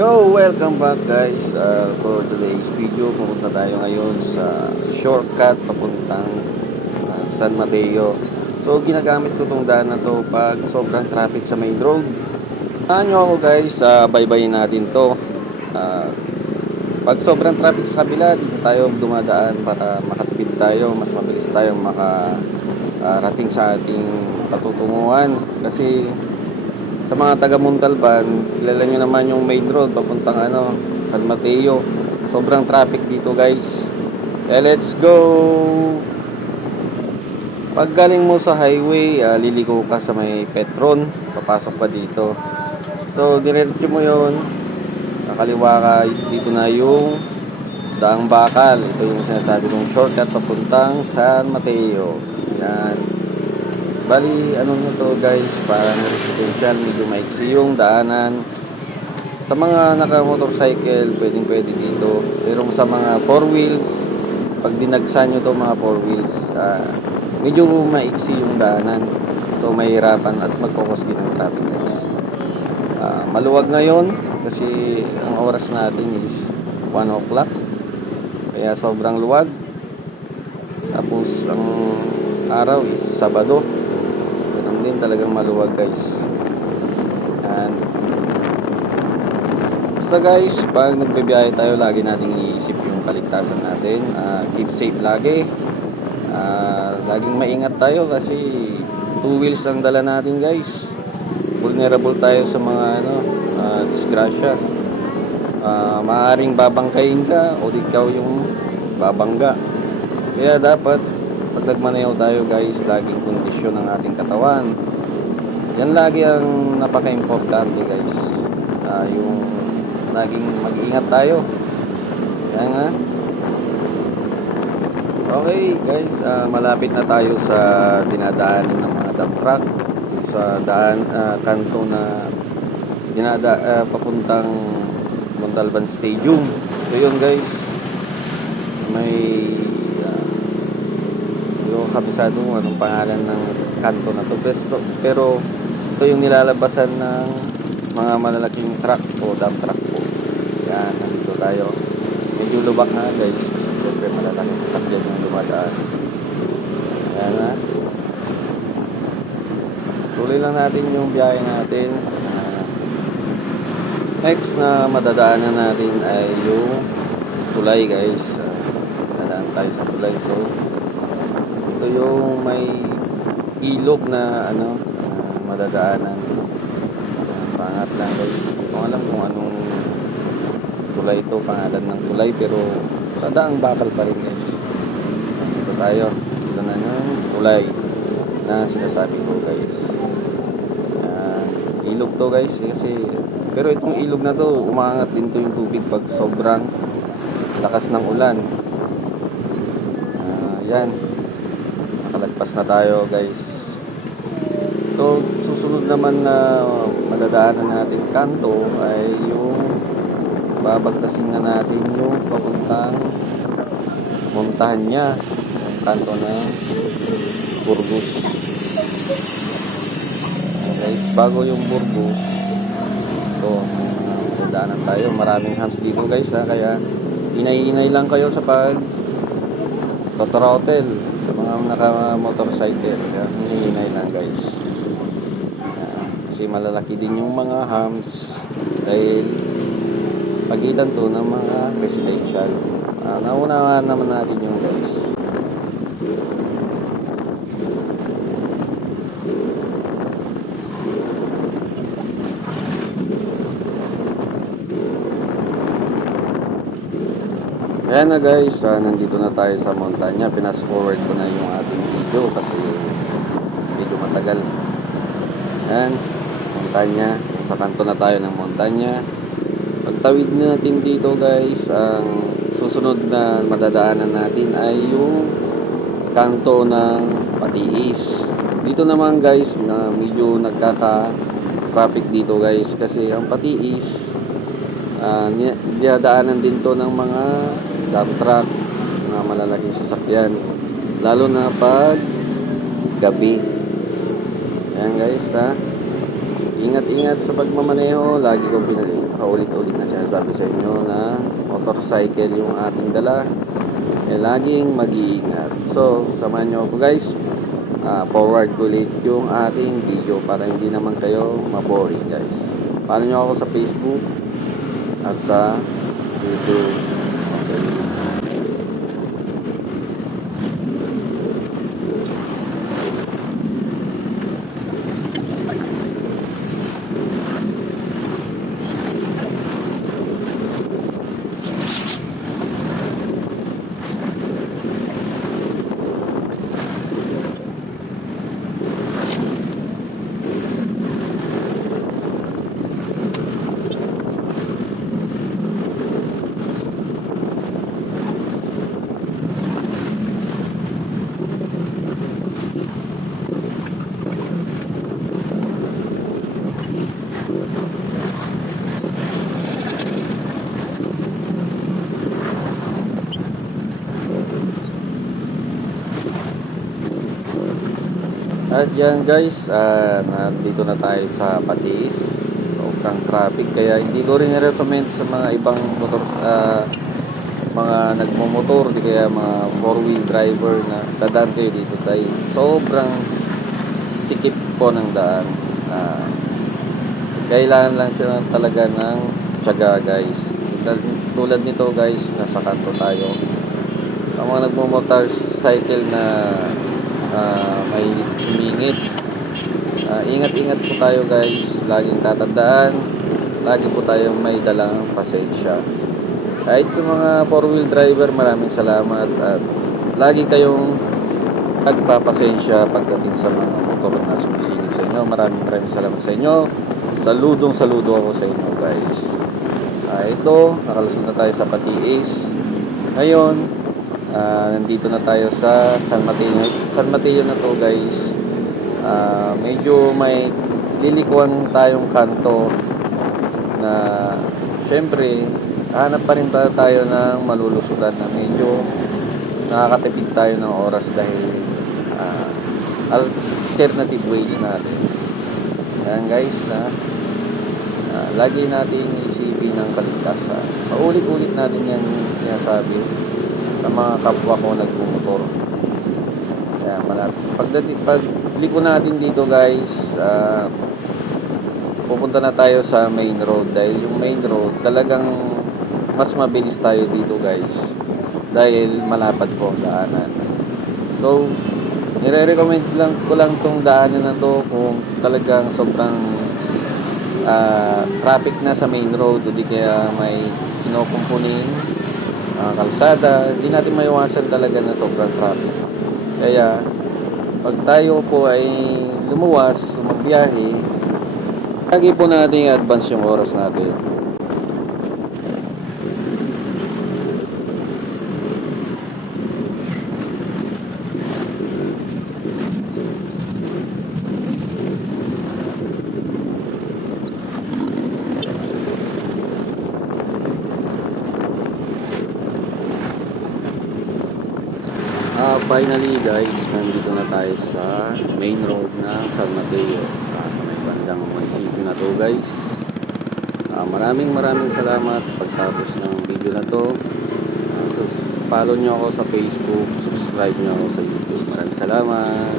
Yo, welcome back guys. For today's video, pupunta tayo ngayon sa shortcut papuntang San Mateo. So, ginagamit ko tong daan na to pag sobrang traffic sa main road. Samahan nyo ako guys, baybayin natin to. Pag sobrang traffic sa kabila, dito tayo dumadaan para makatipid tayo, mas mabilis tayo makarating sa ating patutunguhan. Kasi sa mga taga Montalban, kilala nyo naman yung main road papuntang San Mateo. Sobrang traffic dito guys. Let's go! Pag galing mo sa highway, liliko ka sa may Petron, papasok pa dito. So, diretso mo yon, nakaliwa ka, dito na yung Daang Bakal. Ito yung sinasabi kong shortcut papuntang San Mateo. Yan. Bali, nyo to guys, parang residential, medyo maiksi yung daanan. Sa mga naka-motorcycle, pwede dito. Pero sa mga 4 wheels, pag dinagsan nyo to mga 4 wheels, medyo maiksi yung daanan. So, mahirapan at magkukos din ng traffic guys. Maluwag ngayon kasi ang oras natin is 1 o'clock. Kaya sobrang luwag. Tapos, ang araw is Sabado. Din talagang maluwag guys. And basta guys, pag nagbibiyahe tayo, lagi nating iisip yung kaligtasan natin. Keep safe lagi. Laging maingat tayo kasi 2 wheels ang dala natin guys. Vulnerable tayo sa mga disgrasya. Maaaring babangkain ka o ikaw yung babangga. Kaya dapat pag nagmaneho tayo guys, laging kondisyon ng ating katawan. Yan lagi ang napaka-importante guys. Yung laging mag-ingat tayo. Yan nga. Okay guys, malapit na tayo sa dinadaanan ng mga dump truck. Sa daan, kanto na papuntang Montalban Stadium. So yun guys, may kabisado anong pangalan ng kanto na to, pero ito yung nilalabasan ng mga malalaking truck o dump truck po. Yan, nandito tayo. Medyo lubak na guys kasi syempre malalaking sasakyan yung dumadaan. Yan na. Tuloy lang natin yung biyahe natin. Next na madadaanan natin ay yung tulay guys. Dadaan tayo sa tulay. So ito yung may ilog na madadaanan. Pangat lang guys. Hindi ko alam kung anong tulay ito, pangalan ng tulay, pero sa Daang Bakal pa rin guys. Ito tayo. Ito na yung tulay na sinasabi ko guys. Ilog to guys kasi, pero itong ilog na to, umaangat din to yung tubig pag sobrang lakas ng ulan. Yan, nakalagpas na tayo guys. So susunod naman na madadaanan natin kanto ay yung babagtasin na natin yung papuntang Montanya, kanto ng Burgos. Guys, bago yung Burgos, so dadaanan tayo. Maraming hams dito guys kaya inay-inay lang kayo sa pag throttle sa mga naka-motorcycle. Hinihinay lang guys. Kasi malalaki din yung mga humps dahil pagitan to ng mga residential. Naunahan naman natin yung guys. Ayan na guys, nandito na tayo sa Montanya. Pinas forward ko na yung ating video kasi medyo matagal. Ayan, Montanya. Sa kanto na tayo ng Montanya. Pagtawid natin dito guys, ang susunod na madadaanan natin ay yung kanto ng Patiis. Dito naman guys, na medyo nagkaka-traffic dito guys kasi ang Patiis, dinadaanan din to ng mga dump truck na malalaking sasakyan, lalo na pag gabi. Ayan guys, ingat-ingat sa pagmamaneho. Lagi kong paulit-ulit na sinasabi sa inyo na motorcycle yung ating dala, laging mag-iingat. So, samahan nyo ako guys. Forward ko ulit yung ating video para hindi naman kayo maboring guys. Follow nyo ako sa Facebook at sa YouTube. Okay. At yan guys, nandito na tayo sa Patis. Sobrang traffic kaya hindi ko rin recommend sa mga ibang motor, mga nagmumotor, di kaya mga 4-wheel driver na dadaan kayo dito tayo. Sobrang sikip po ng daan. Kailangan lang talaga ng tiyaga guys. Tulad nito guys, nasa kanto tayo. Ang mga nagmumotorcycle na may sumingit, ingat-ingat po tayo guys. Laging tatandaan, lagi po tayong may dalang pasensya. Kahit sa mga 4-wheel driver, maraming salamat at lagi kayong nagpapasensya pagdating sa mga motor na sumisingit sa inyo. Maraming salamat sa inyo. Saludo ako sa inyo guys. Ito, nakalusot na tayo sa Patis. Ngayon, nandito na tayo sa San Mateo na to guys. Medyo may lilikuan tayong kanto na syempre hanap pa rin tayo ng malulusutan na medyo nakakatipid tayo ng oras dahil alternative ways natin. Yan guys, lagi natin isipin ng kaligtasan. Paulit-ulit natin yan sinasabi sa mga kapwa ko nagmumotor. Kaya pagliko natin dito guys, pupunta na tayo sa main road dahil yung main road talagang mas mabilis tayo dito guys dahil malapad po ang daanan. So nire-recommend ko lang tong daanan na to kung talagang sobrang traffic na sa main road o di kaya may kinukumpunin kalsada. Hindi natin maiwasan talaga na sobrang traffic. Kaya pag tayo po ay lumuwas o magbiyahe, lagi po natin i-advance yung oras natin. Finally guys, nandito na tayo sa main road ng San Mateo, sa may bandang munisipyo na to guys. Maraming salamat sa pagtapos ng video na to. Follow nyo ako sa Facebook, subscribe nyo ako sa YouTube. Maraming salamat.